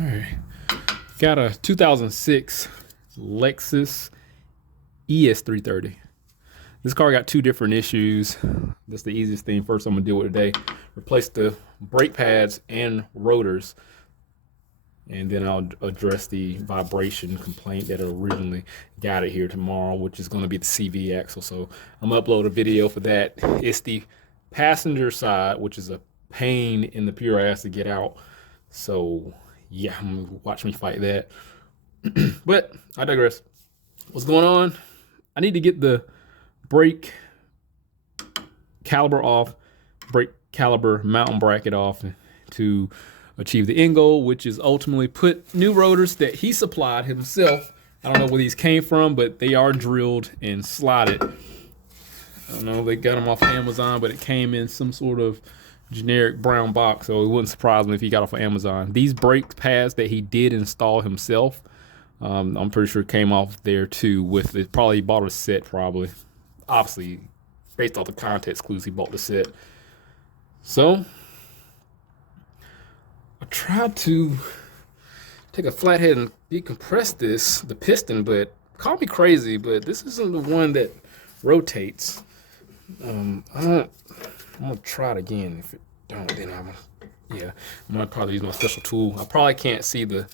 All right, got a 2006 Lexus ES330. This car got two different issues. That's the easiest thing first I'm gonna deal with today. Replace the brake pads and rotors, and then I'll address the vibration complaint that originally got it here tomorrow, which is gonna be the CV axle. So I'm gonna upload a video for that. It's the passenger side, which is a pain in the pure ass to get out. So yeah, I'm gonna watch me fight that. But I digress. What's going on? I need to get the brake caliper off, brake caliper mounting bracket off to achieve the end goal, which is ultimately put new rotors that he supplied himself. I don't know where these came from, but they are drilled and slotted. I don't know, they got them off Amazon, but it came in some sort of generic brown box, so it wouldn't surprise me if he got off of Amazon. These brake pads that he did install himself, I'm pretty sure came off there too with it. Probably bought a set, probably. Obviously, based off the context clues, he bought the set. So I tried to take a flathead and decompress the piston, but call me crazy, but this isn't the one that rotates. I'm gonna try it again. If it don't, then I'm gonna probably use my special tool. I probably can't see the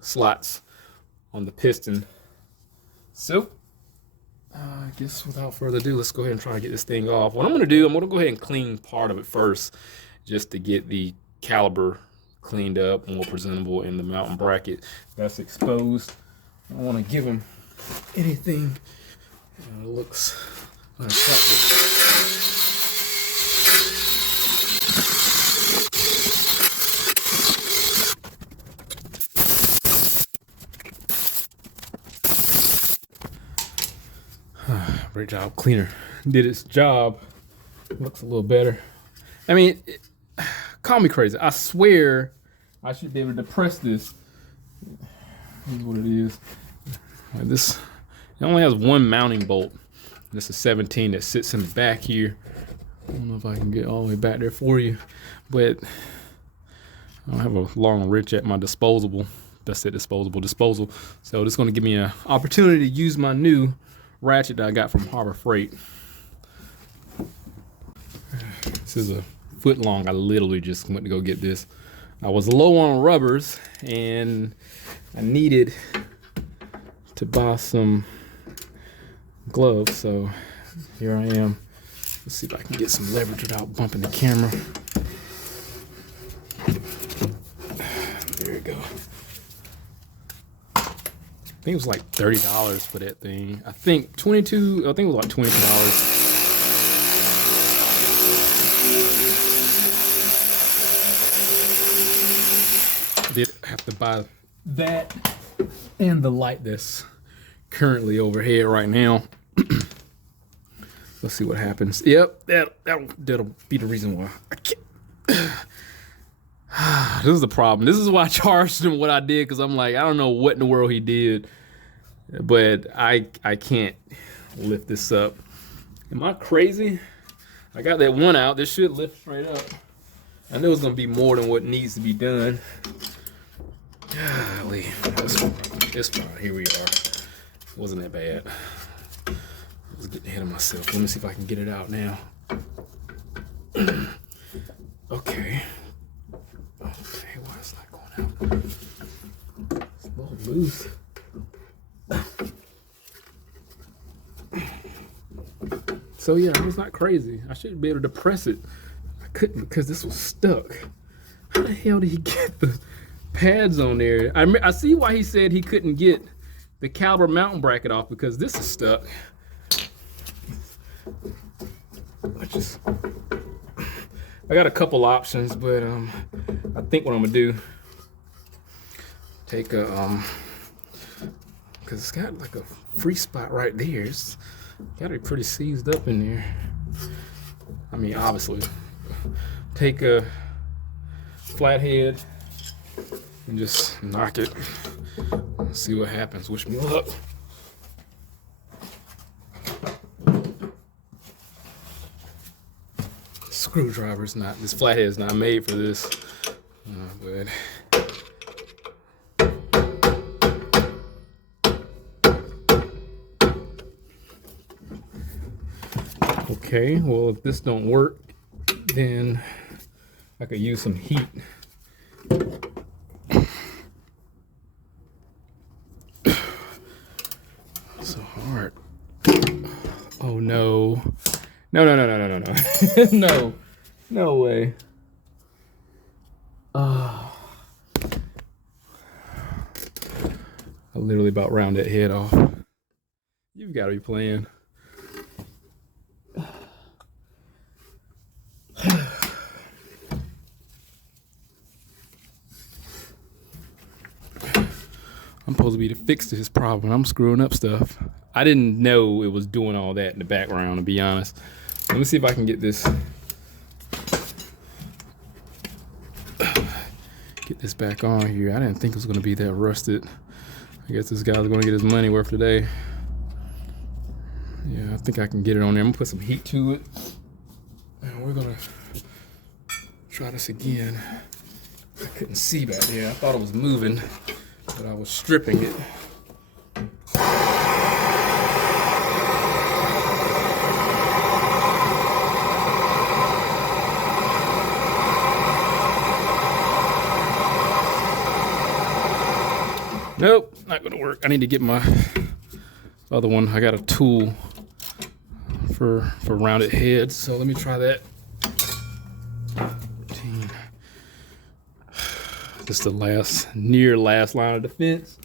slots on the piston. So I guess without further ado, let's go ahead and try to get this thing off. What I'm gonna do, I'm gonna go ahead and clean part of it first, just to get the caliper cleaned up, more presentable in the mounting bracket that's exposed. I don't want to give him anything that looks unattractive. Great job, cleaner did its job. Looks a little better. I mean, call me crazy. I swear I should be able to press this. Here's what it is. This, it only has one mounting bolt. This is 17 that sits in the back here. I don't know if I can get all the way back there for you, but I don't have a long wrench at my disposal. That's it, disposal. So this is going to give me an opportunity to use my new ratchet that I got from Harbor Freight. This is a foot long. I literally just went to go get this. I was low on rubbers and I needed to buy some gloves, so here I am. Let's see if I can get some leverage without bumping the camera. There we go. I think it was like $30 for that thing. I think it was like $22. Did have to buy that and the light that's currently overhead right now. Let's see what happens. Yep, that'll be the reason why I can't. This is the problem. This is why I charged him what I did, because I'm like, I don't know what in the world he did, but I can't lift this up. Am I crazy? I got that one out. This should lift straight up. I know it's gonna be more than what needs to be done. Golly, it's fine. Here we are. It wasn't that bad. I was getting ahead of myself. Let me see if I can get it out now. Okay. Okay, why is it not going out? It's a little loose. So yeah, I was not crazy. I should be able to press it. I couldn't because this was stuck. How the hell did he get the pads on there? I see why he said he couldn't get the caliper mounting bracket off, because this is stuck. I got a couple options, but I think what I'm gonna do, take a because it's got like a free spot right there. It's got it pretty seized up in there. I mean, obviously, take a flathead and just knock it. See what happens. Wish me luck. Screwdriver's not, this flathead's not made for this. But okay, well, if this don't work, then I could use some heat. So hard. Oh no. No, no, no, no, no, no, no. No. No way. I literally about round that head off. You've got to be playing. I'm supposed to be to fix this problem. I'm screwing up stuff. I didn't know it was doing all that in the background, to be honest. Let me see if I can get this back on here. I didn't think it was going to be that rusted. I guess this guy's going to get his money worth today. Yeah, I think I can get it on there. I'm going to put some heat to it. And we're going to try this again. I couldn't see back there. I thought it was moving, but I was stripping it. Nope, not gonna work. I need to get my other one. I got a tool for rounded heads, so let me try that. 13. This is the near last line of defense.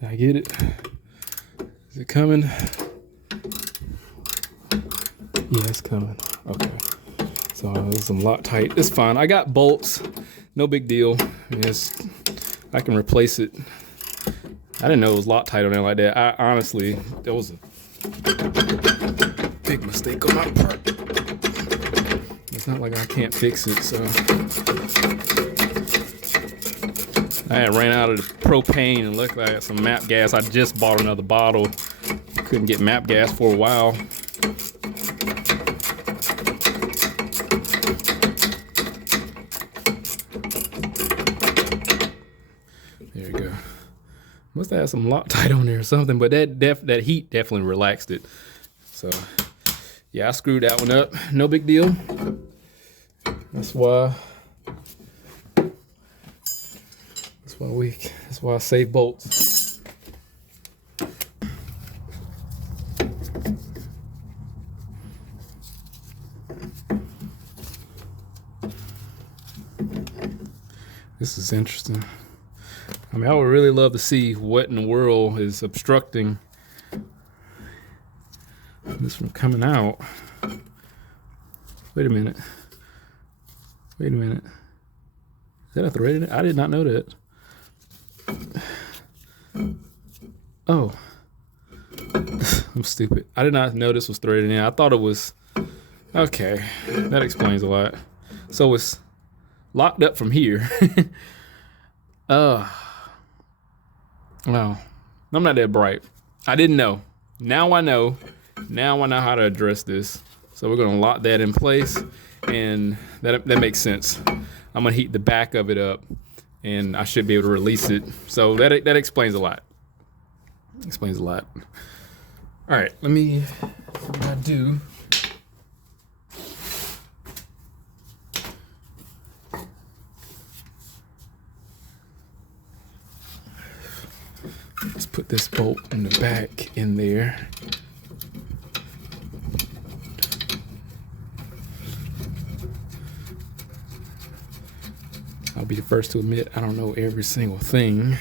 I get it. Is it coming? Yeah, it's coming. Okay. So there's some Loctite. It's fine. I got bolts. No big deal. I can replace it. I didn't know it was Loctite on there like that. I honestly, that was a big mistake on my part. It's not like I can't fix it, so. I had ran out of the propane and luckily I got some MAP gas. I just bought another bottle. Couldn't get MAP gas for a while. There you go. Must have had some Loctite on there or something, but that heat definitely relaxed it. So yeah, I screwed that one up. No big deal. That's why I save bolts. This is interesting. I mean, I would really love to see what in the world is obstructing this from coming out. Wait a minute. Is that a thread in it? I did not know that. Oh, I'm stupid. I did not know this was threaded in. I thought it was, okay, that explains a lot. So it's locked up from here. Wow, I'm not that bright. I didn't know. Now I know. Now I know how to address this. So we're gonna lock that in place, and that makes sense. I'm gonna heat the back of it up, and I should be able to release it. So that explains a lot. Explains a lot. All right, let me see what I do. put this bolt in the back in there. I'll be the first to admit I don't know every single thing.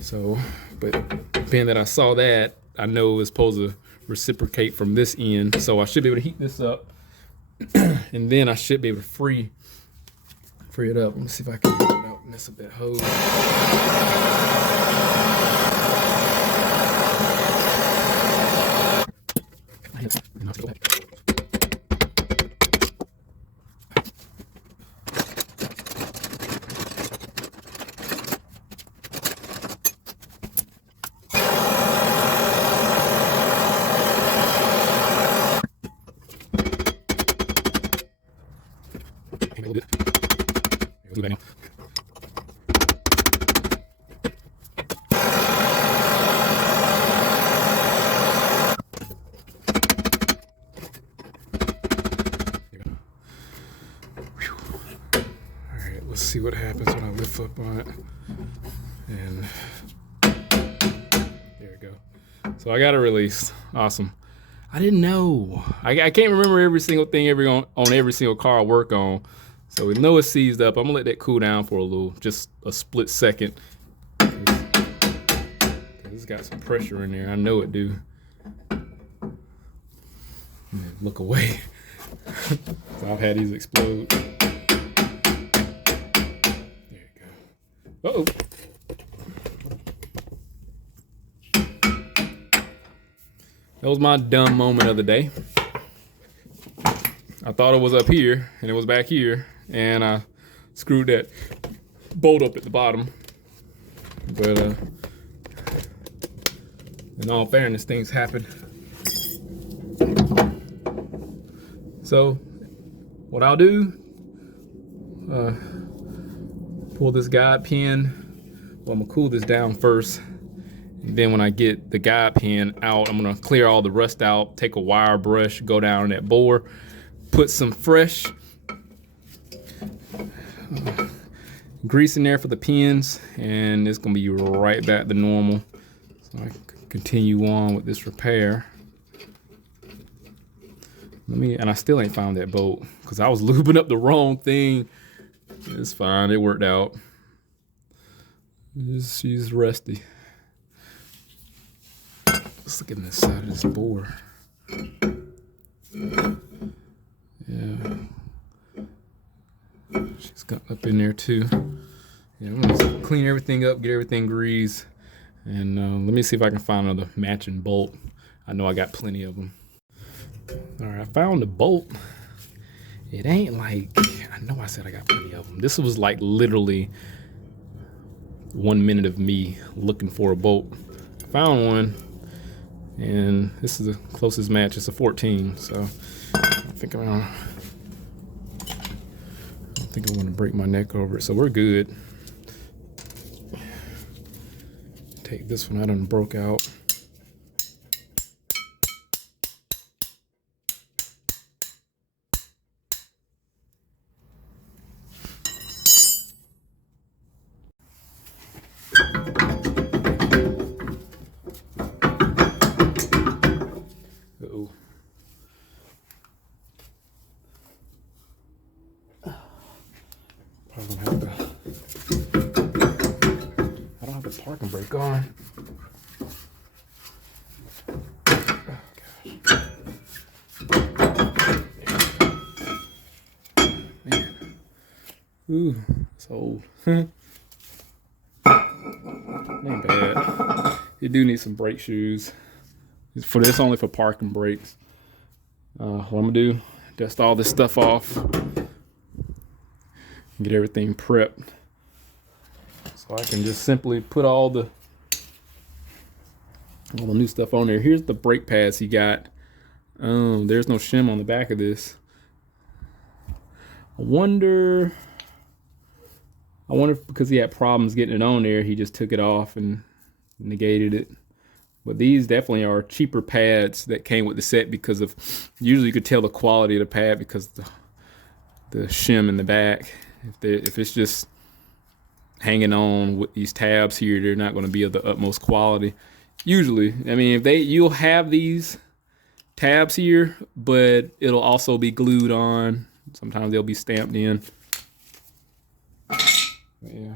So, but being that I saw that, I know it's supposed to reciprocate from this end. So I should be able to heat this up and then I should be able to free it up. Let me see if I can get it out, mess up that hose. Let's see what happens when I lift up on it. And there we go. So I got it released. Awesome. I didn't know. I can't remember every single thing on every single car I work on. So we know it's seized up. I'm gonna let that cool down for a little, just a split second. It's got some pressure in there. I know it do. Look away. So I've had these explode. Uh-oh. That was my dumb moment of the day. I thought it was up here, and it was back here, and I screwed that bolt up at the bottom. But in all fairness, things happen. So what I'll do, pull this guide pin. Well, I'm gonna cool this down first. And then when I get the guide pin out, I'm gonna clear all the rust out, take a wire brush, go down on that bore, put some fresh grease in there for the pins, and it's gonna be right back to normal. So I can continue on with this repair. And I still ain't found that bolt because I was lubing up the wrong thing. It's fine, it worked out. She's rusty. Let's look at this side of this bore. Yeah. She's got up in there too. Yeah, I'm gonna clean everything up, get everything greased, and let me see if I can find another matching bolt. I know I got plenty of them. All right, I found the bolt. It ain't like, I know I said I got plenty of them. This was like literally 1 minute of me looking for a bolt. I found one, and this is the closest match. It's a 14, so I think I don't think I want to break my neck over it, so we're good. Take this one out and broke out. Parking brake on. Oh, man. Ooh, it's old. Ain't bad. You do need some brake shoes. For this, only for parking brakes. What I'm gonna do, dust all this stuff off, get everything prepped. So I can just simply put all the new stuff on there. Here's the brake pads he got. There's no shim on the back of this. I wonder if because he had problems getting it on there, he just took it off and negated it. But these definitely are cheaper pads that came with the set because of, usually you could tell the quality of the pad because the shim in the back. If it's just hanging on with these tabs here, they're not going to be of the utmost quality. Usually, I mean, you'll have these tabs here, but it'll also be glued on. Sometimes they'll be stamped in. Yeah.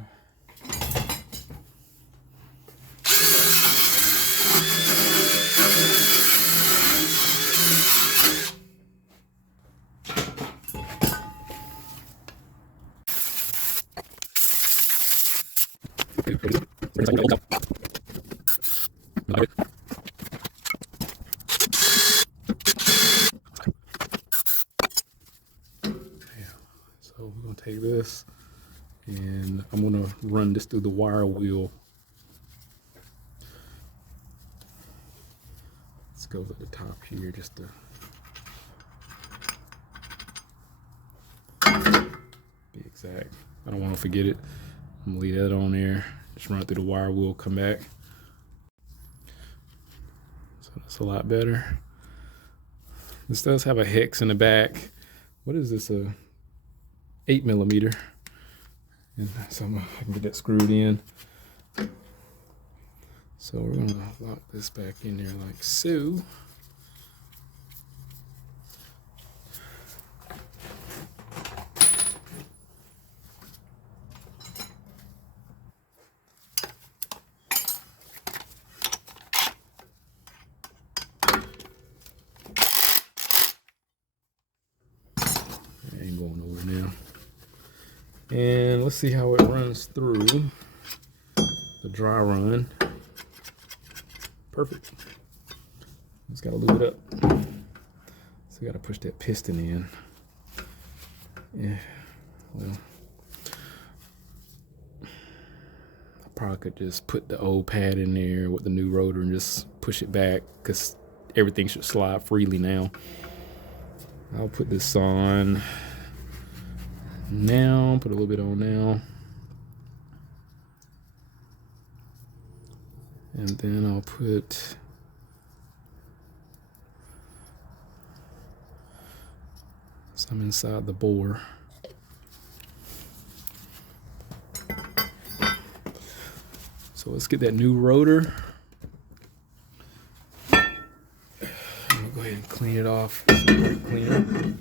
So we're gonna take this and I'm gonna run this through the wire wheel. This goes at the top here just to be exact. I don't want to forget it. I'm gonna leave that on there. Just run it through the wire wheel, come back. So that's a lot better. This does have a hex in the back. What is this? 8mm. And so I can get that screwed in. So we're gonna lock this back in there like so. Ain't going nowhere now. And let's see how it runs through the dry run. Perfect. Just gotta lube it up. So we gotta push that piston in. Yeah, well, I probably could just put the old pad in there with the new rotor and just push it back, because everything should slide freely now. I'll put this on now, put a little bit on now. And then I'll put some inside the bore. So let's get that new rotor. I'm gonna go ahead and clean it off. Brake cleaner.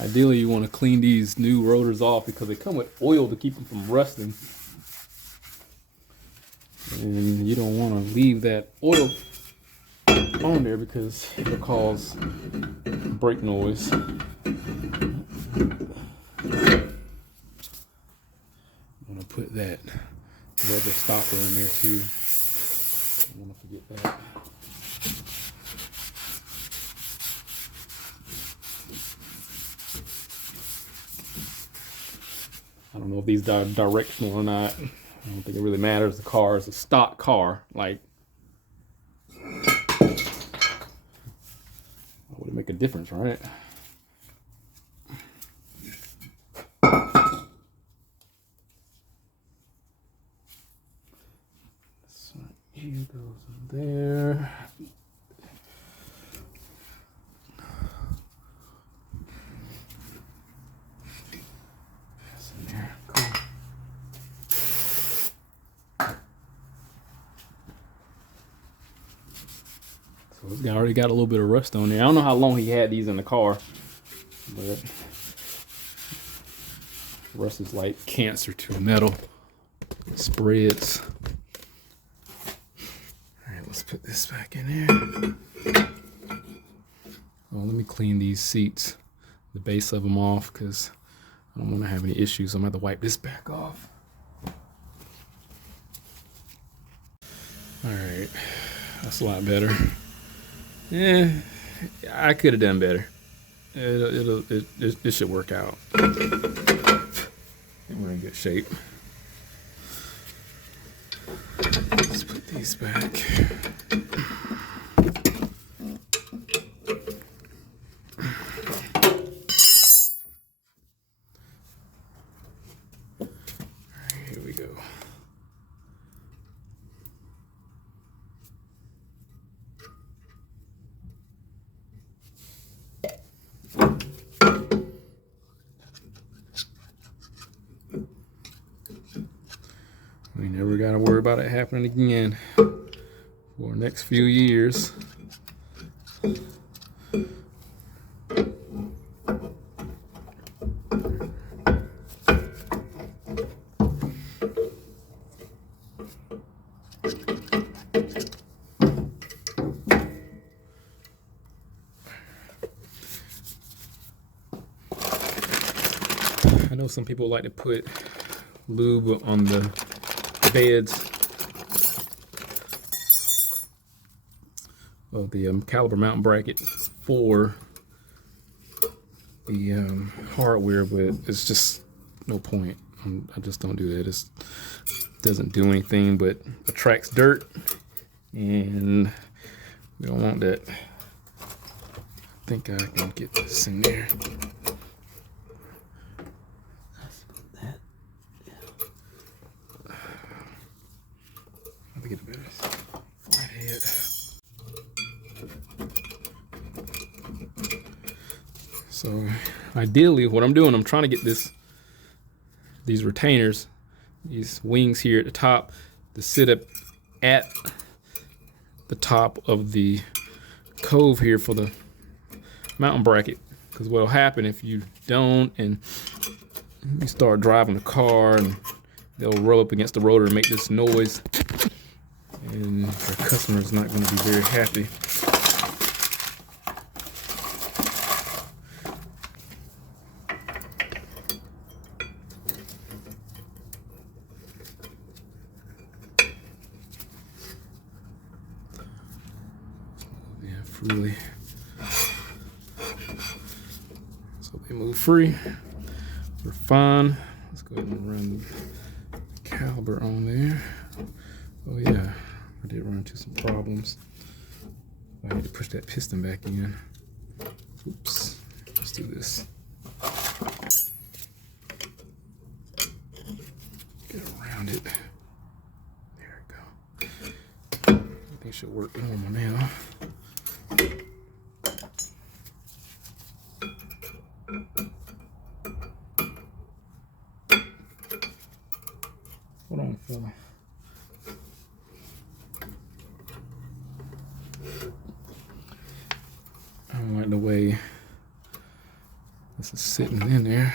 Ideally, you want to clean these new rotors off because they come with oil to keep them from rusting. And you don't want to leave that oil on there because it'll cause brake noise. I'm going to put that rubber stopper in there too. I don't want to forget that. I don't know if these are directional or not. I don't think it really matters. The car is a stock car. Like, would it make a difference, right? So here goes in there. So it's already got a little bit of rust on there. I don't know how long he had these in the car, but rust is like cancer to a metal. It spreads. All right, let's put this back in there. Oh, let me clean these seats, the base of them off, because I don't want to have any issues. I'm going to have to wipe this back off. All right, that's a lot better. Yeah, I could have done better. It should work out. And we're in good shape. Let's put these back. Here we go. We never got to worry about it happening again for the next few years. I know some people like to put lube on the beds of the caliper mounting bracket for the hardware, but it's just no point. I just don't do that. It doesn't do anything but attracts dirt, and we don't want that. I think I can get this in there. Get a better flathead. So ideally what I'm doing, I'm trying to get these retainers, these wings here at the top, to sit up at the top of the cove here for the mountain bracket. Because what'll happen if you don't and you start driving the car, and they'll rub up against the rotor and make this noise, and your customer is not going to be very happy. Yeah, freely. So they move free. We're fine. Let's go ahead and run the caliper on there. Oh yeah. I did run into some problems. I had to push that piston back in. Oops. Let's do this. Get around it. There we go. Everything should work normal now. Hold on, fella. I don't like the way this is sitting in there.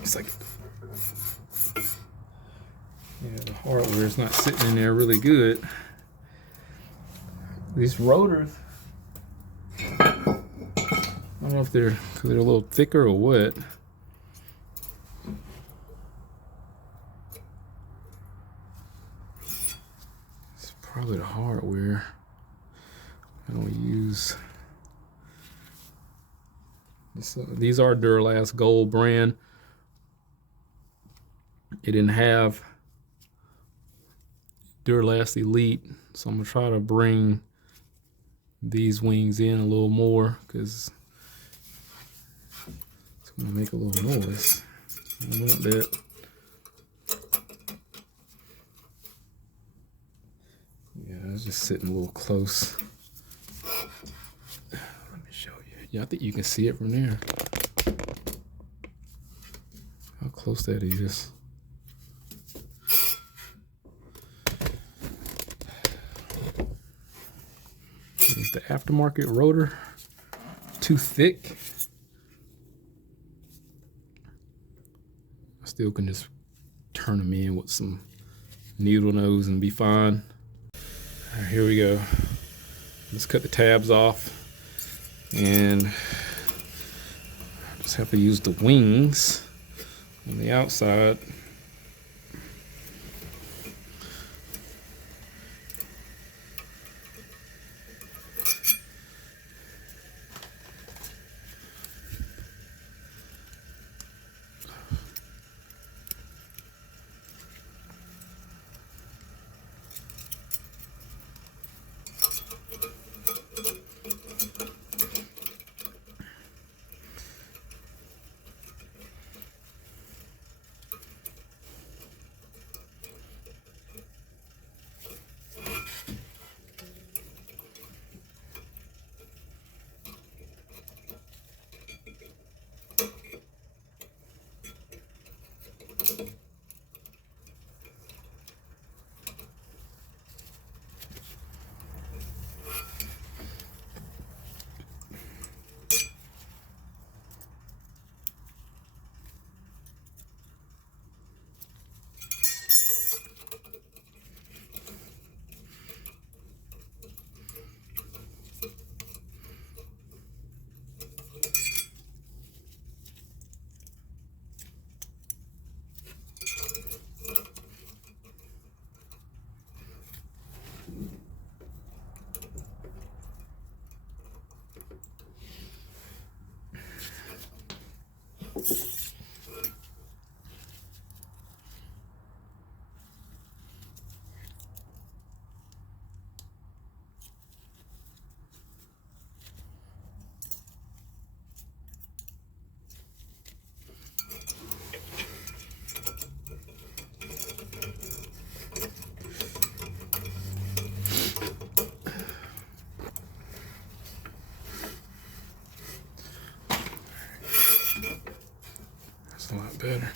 It's like, yeah, the hardware is not sitting in there really good. These rotors, I don't know if they're a little thicker or what. It's probably the hardware. I don't use this, these are Duralast Gold brand. It didn't have Duralast Elite, so I'm gonna try to bring these wings in a little more because it's gonna make a little noise. I don't want that. Yeah, it's just sitting a little close. Let me show you. Yeah, I think you can see it from there. How close that is. Here's the aftermarket rotor. Too thick. I still can just turn them in with some needle nose and be fine. All right, here we go. Let's cut the tabs off, and just have to use the wings on the outside. That's a lot better.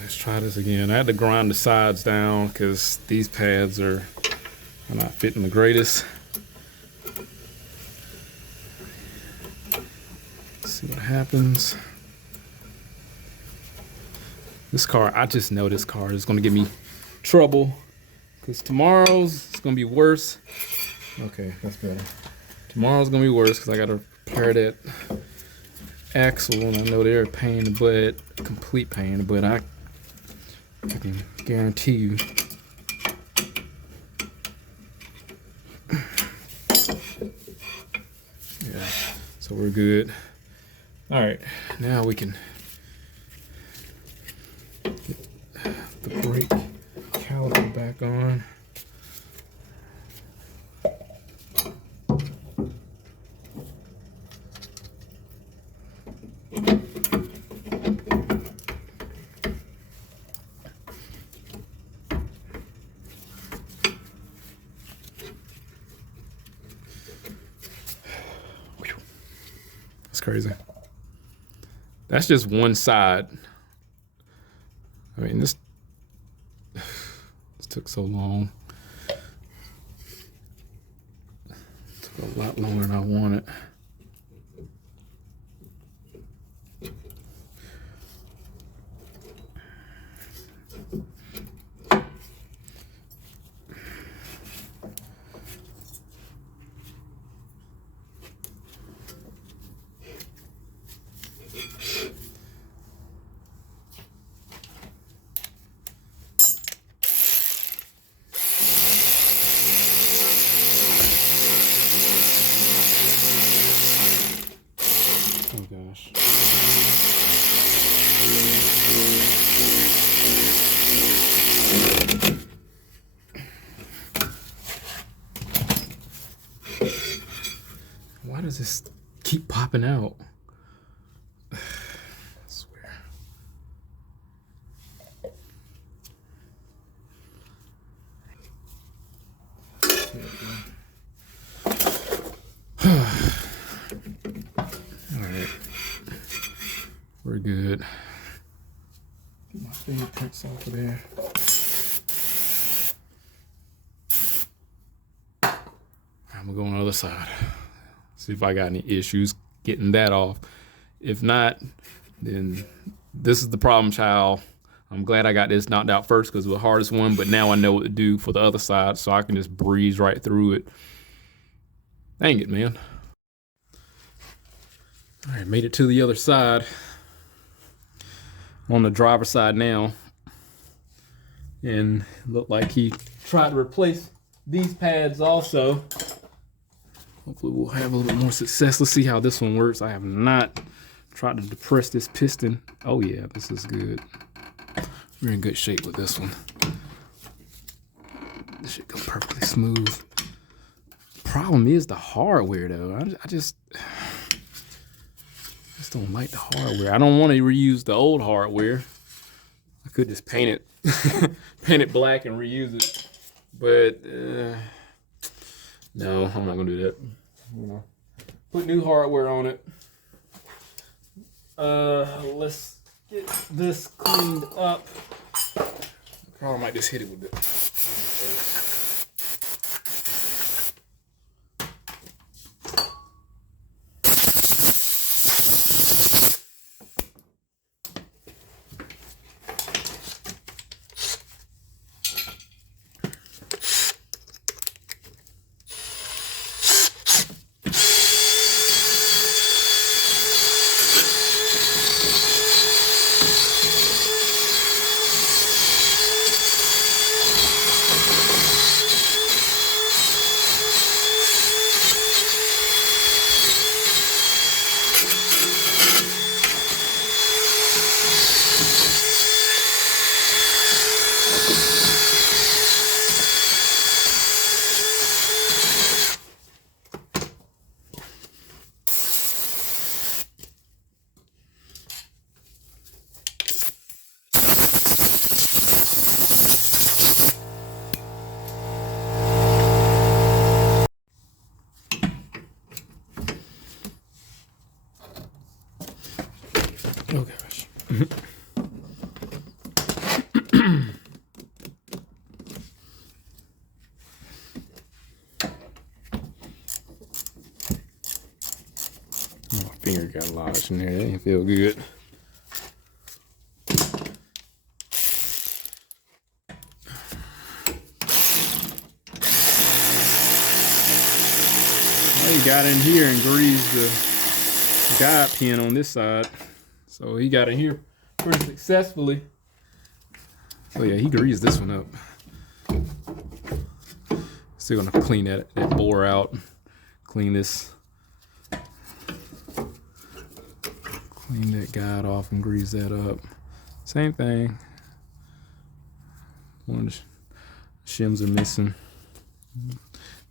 Let's try this again. I had to grind the sides down because these pads are not fitting the greatest. Let's see what happens. This car, I just know this car is going to give me trouble because tomorrow's it's going to be worse. Okay, that's better. Tomorrow's going to be worse because I got to repair that axle, and I know they're a pain in the butt, complete pain in the butt. I can guarantee you. Yeah, so we're good. All right, now we can get the brake caliper back on. That's crazy. That's just one side. I mean, this took so long. It took a lot longer than I wanted. Oh gosh. Why does this keep popping out? I swear. Alright. We're good. Get my fingerprints off of there. I'm gonna go on the other side. See if I got any issues getting that off. If not, then this is the problem child. I'm glad I got this knocked out first because it was the hardest one, but now I know what to do for the other side, so I can just breeze right through it. Dang it, man. All right, made it to the other side. I'm on the driver's side now. And it looked like he tried to replace these pads also. Hopefully we'll have a little bit more success. Let's see how this one works. I have not tried to depress this piston. Oh yeah, this is good. We're in good shape with this one. this shit go perfectly smooth. Problem is the hardware though. I just don't like the hardware. I don't want to reuse the old hardware. I could just paint it, paint it black and reuse it. But no, I'm not gonna do that. You know, put new hardware on it. Let's get this cleaned up. Probably might just hit it with it. Oh gosh. My finger got lodged in there. That didn't feel good. Well, he got in here and greased the guide pin on this side. So he got in here pretty successfully. So yeah, he greased this one up. Still gonna clean that bore out. Clean this. Clean that guide off and grease that up. Same thing. One of the shims are missing.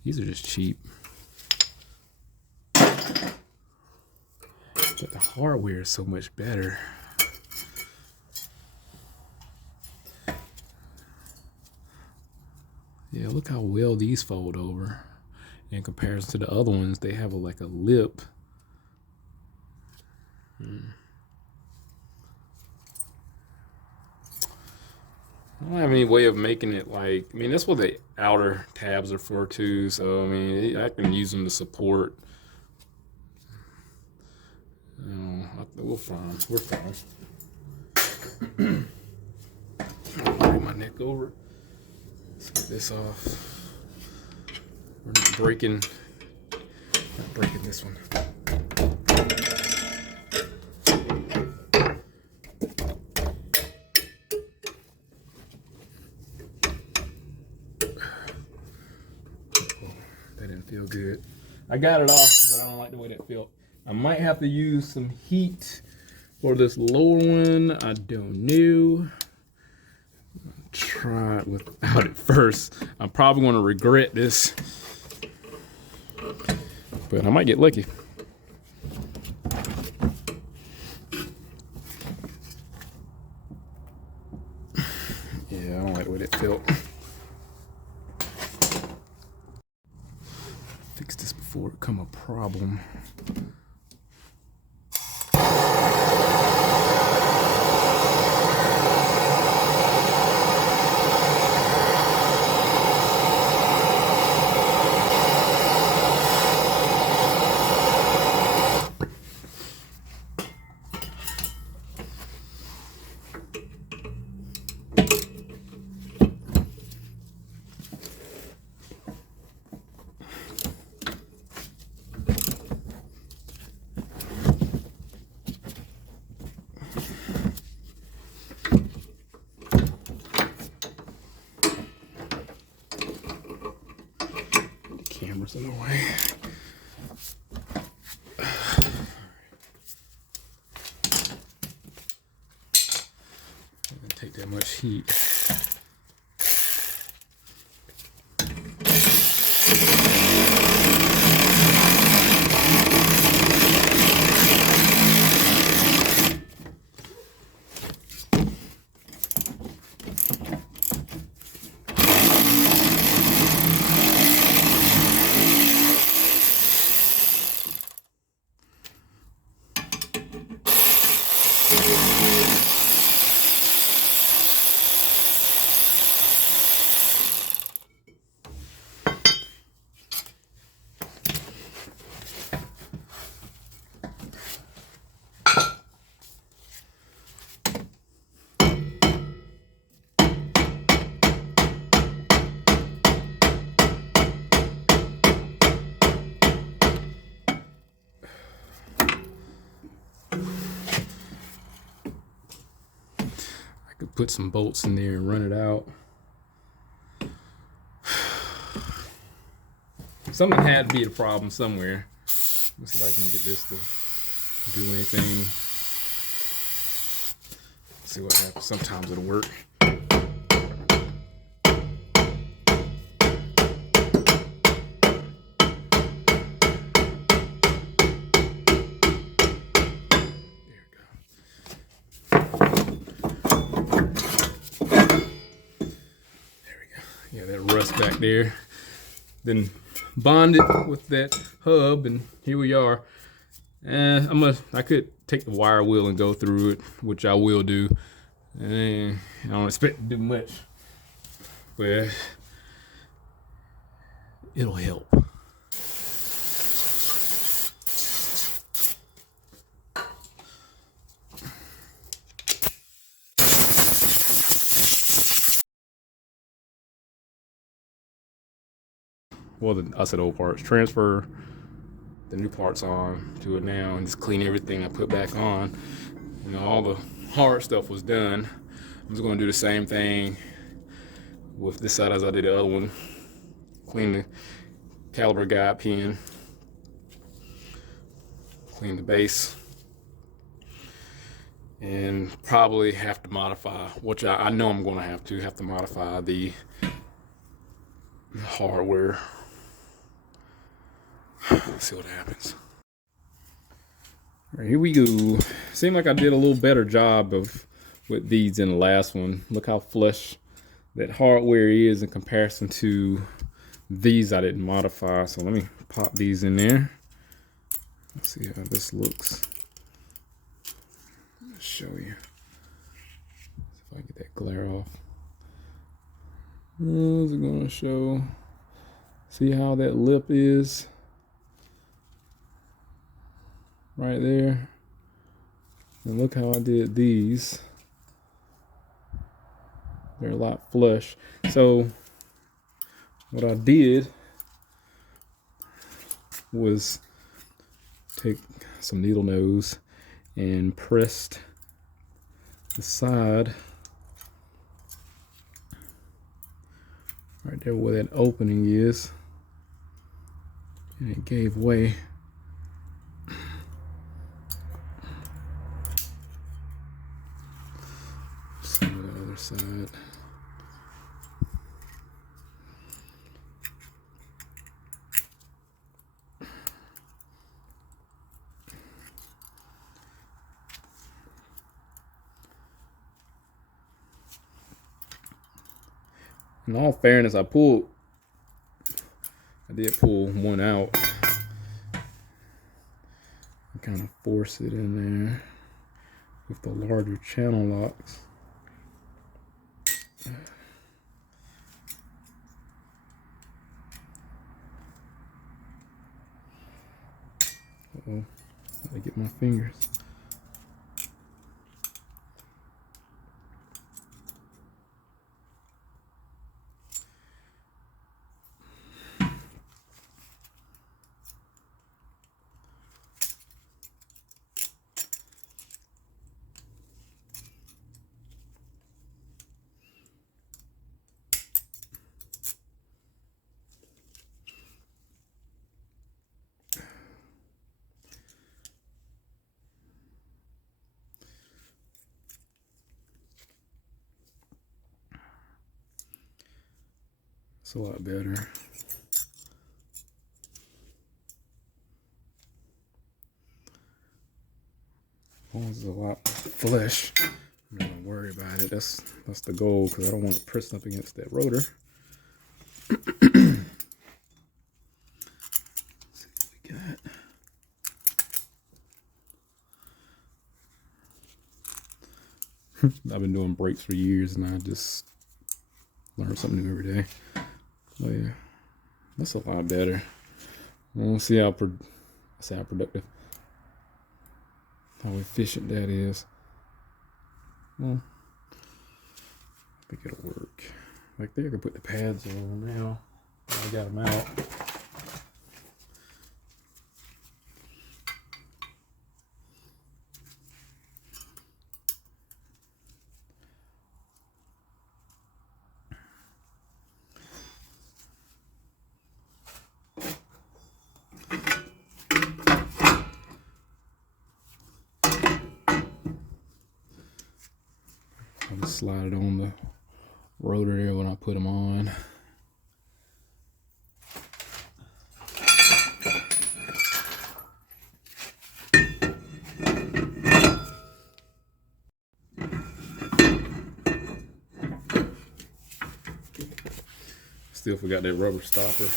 These are just cheap. But the hardware is so much better. Yeah, look how well these fold over. In comparison to the other ones, they have like a lip. I don't have any way of making it like, I mean, that's what the outer tabs are for too. So, I mean, I can use them to support. You know, we're fine. We're fine. Bring my neck over. Let's get this off. We're not breaking this one. That didn't feel good. I got it off, but I don't like the way that felt. I might have to use some heat for this lower one. I don't know. I'll try it without it first. I'm probably going to regret this, but I might get lucky. Yeah, I don't like the way that felt. Fix this before it become a problem. Camera's in the way. Doesn't take that much heat. put some bolts in there and run it out. Something had to be the problem somewhere. Let's see if I can get this to do anything. Let's see what happens. Sometimes it'll work. Yeah, that rust back there. Then bond it with that hub, and here we are. And I could take the wire wheel and go through it, which I will do. And I don't expect to do much, but it'll help. Well, I said old parts. Transfer the new parts on to it now and just clean everything I put back on. You know, all the hard stuff was done. I'm just gonna do the same thing with this side as I did the other one. Clean the caliper guide pin, clean the base, and probably have to modify, which I know I'm gonna have to modify the hardware. Let's see what happens. All right, here we go. Seemed like I did a little better job with these in the last one. Look how flush that hardware is in comparison to these I didn't modify. So let me pop these in there. Let's see how this looks. I'll show you. See if I get that glare off. How's it gonna show? See how that lip is? Right there. And look how I did these. They're a lot flush. So what I did was take some needle nose and pressed the side right there where that opening is, and it gave way. Same with the other side. In all fairness, I did pull one out. I kind of force it in there with the larger channel locks. Uh-oh, I get my fingers. It's a lot better. As long as it's a lot flesh, I'm not gonna worry about it. That's the goal, because I don't want to press up against that rotor. Let's see what we got. I've been doing brakes for years, and I just learn something new every day. Oh yeah, that's a lot better. We'll see how productive, how efficient that is. Well, I think it'll work. Like there, I can put the pads on now. I got them out. slide it on the rotor there when I put them on. Still forgot that rubber stopper.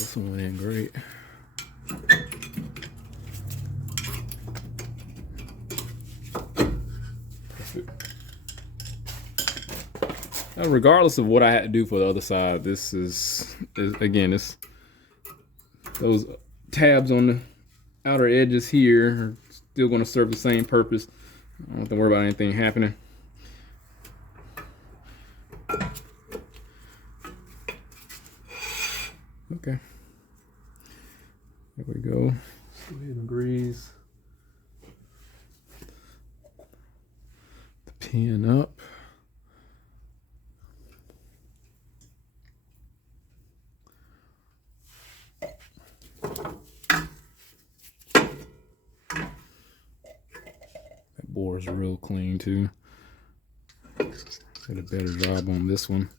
This one went in great. Perfect. Now, regardless of what I had to do for the other side, this is again, those tabs on the outer edges here are still going to serve the same purpose. I don't have to worry about anything happening. Okay. There we go. 70 degrees. The pin up. That bore is real clean too. Did a better job on this one.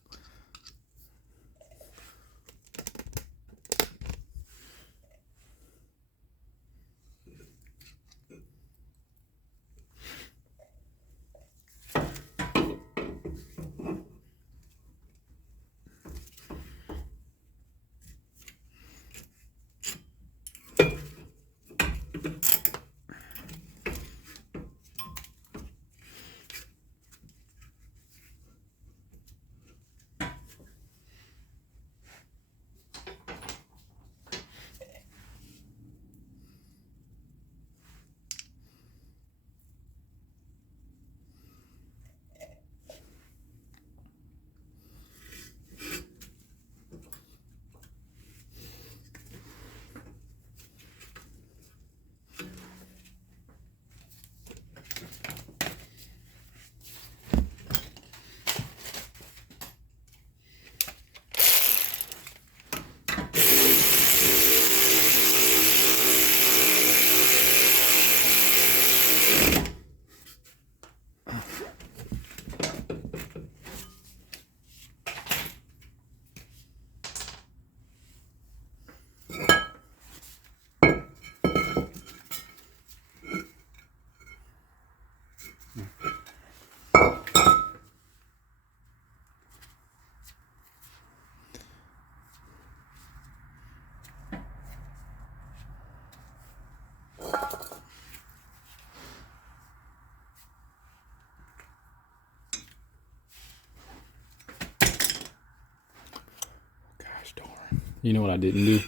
You know what I didn't do?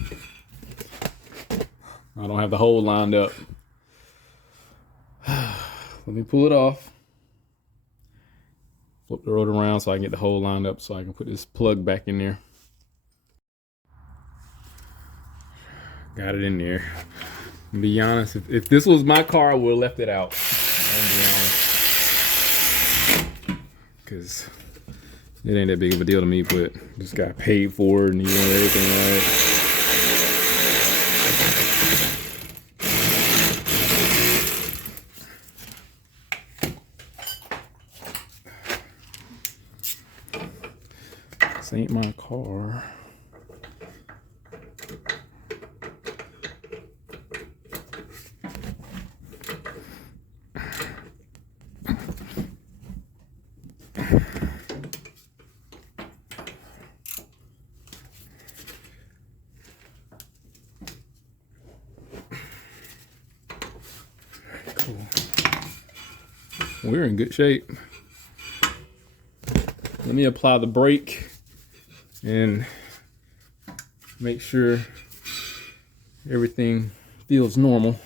I don't have the hole lined up. Let me pull it off. Flip the rotor around so I can get the hole lined up so I can put this plug back in there. Got it in there. To be honest, if this was my car, I would have left it out. I'll be honest. Because it ain't that big of a deal to me, but just got paid for it and you want everything ain't my car. Cool. We're in good shape. Let me apply the brake and make sure everything feels normal.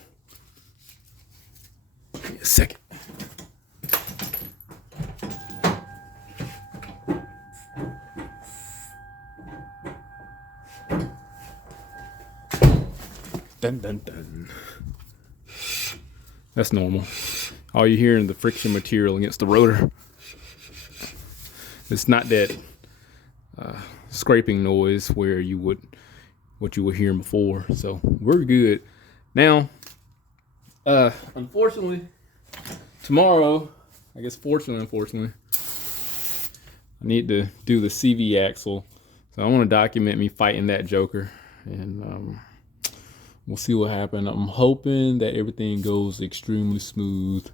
Give me a second. Dun, dun, dun. That's normal. All you hear is the friction material against the rotor. It's not that scraping noise where you would what you were hearing before. So we're good. Now, unfortunately, tomorrow, I guess unfortunately, I need to do the CV axle. So I want to document me fighting that joker, and we'll see what happens. I'm hoping that everything goes extremely smooth.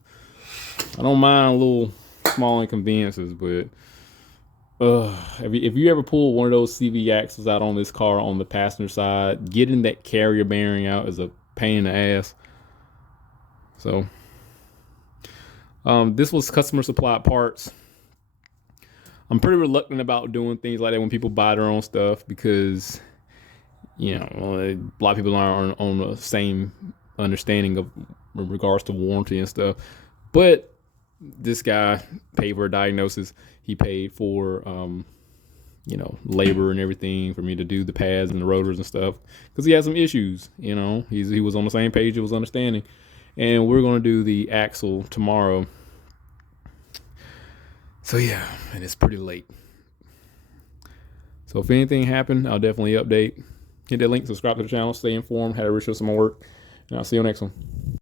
I don't mind little small inconveniences, but if you ever pull one of those CV axles out on this car on the passenger side, getting that carrier bearing out is a pain in the ass. So this was customer supplied parts. I'm pretty reluctant about doing things like that when people buy their own stuff, because you know, a lot of people aren't on the same understanding of in regards to warranty and stuff. But this guy paid for a diagnosis. He paid for, you know, labor and everything for me to do the pads and the rotors and stuff, because he had some issues. You know, he was on the same page. It was understanding, and we're gonna do the axle tomorrow. So yeah, and it's pretty late. So if anything happened, I'll definitely update. Hit that link, subscribe to the channel, stay informed, how to reach us some more work, and I'll see you next one.